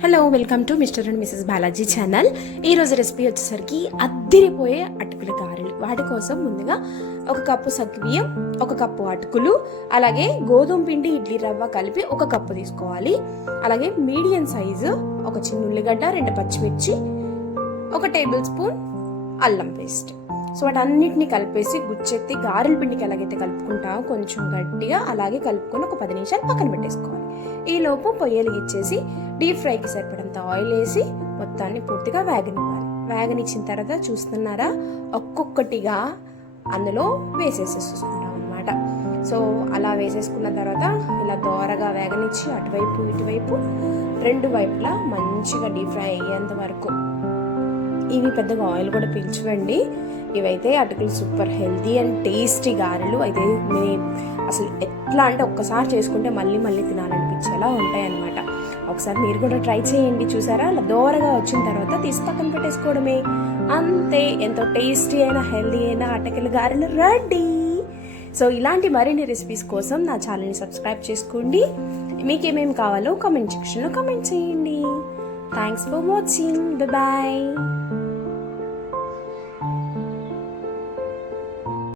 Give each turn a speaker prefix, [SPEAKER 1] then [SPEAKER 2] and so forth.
[SPEAKER 1] Hello welcome to Mr and Mrs Balaji channel ఈ రోజు recipe వచ్చేసరికి అద్దిరిపోయే అటుకుల గారెలు. వాటి కోసం ముందుగా ఒక కప్పు సగ్గుబియ్యం ఒక కప్పు అటుకులు అలాగే గోధుమ పిండి ఇడ్లీ రవ్వ కలిపి ఒక కప్పు తీసుకోవాలి. అలాగే మీడియం సైజు ఒక చిన్న ఉల్లిగడ్డ రెండు పచ్చిమిర్చి ఒక టేబుల్ స్పూన్ అల్లం పేస్ట్. సో వాటన్నిటిని కలిపేసి గుచ్చెత్తి గారెల పిండికి ఎలాగైతే కలుపుకుంటామో కొంచెం గట్టిగా అలాగే కలుపుకొని ఒక పది నిమిషాలు పక్కన పెట్టేసుకోవాలి. ఈ లోపు పొయ్యలు ఇచ్చేసి డీప్ ఫ్రైకి సరిపడంత ఆయిల్ వేసి మొత్తాన్ని పూర్తిగా వేగనివ్వాలి. వేగనిచ్చిన తర్వాత చూస్తున్నారా? ఒక్కొక్కటిగా అందులో వేసేసేసుకుంటాం అనమాట సో అలా వేసేసుకున్న తర్వాత ఇలా దోరగా వేగనిచ్చి అటువైపు ఇటువైపు రెండు వైపులా మంచిగా డీప్ ఫ్రై అయ్యేంత వరకు. ఇవి పెద్దగా ఆయిల్ కూడా పీల్చువండి. ఇవైతే అటుకులు సూపర్ హెల్తీ అండ్ టేస్టీ గారెలు. అయితే మీ అసలు ఎట్లా అంటే ఒక్కసారి చేసుకుంటే మళ్ళీ మళ్ళీ తినాలనిపించేలా ఉంటాయన్నమాట. ఒకసారి మీరు కూడా ట్రై చేయండి చూసారా? అలా దోరగా వచ్చిన తర్వాత తీసి పక్కన పెట్టేసుకోవడమే. అంతే ఎంతో టేస్టీ అయినా హెల్దీ అయినా అటకెల గారెలు రెడీ. సో ఇలాంటి మరిన్ని రెసిపీస్ కోసం నా ఛానల్ని సబ్స్క్రైబ్ చేసుకోండి. మీకు ఏమేమి కావాలో కామెంట్ సెక్షన్లో కమెంట్ చేయండి. Thanks for watching bye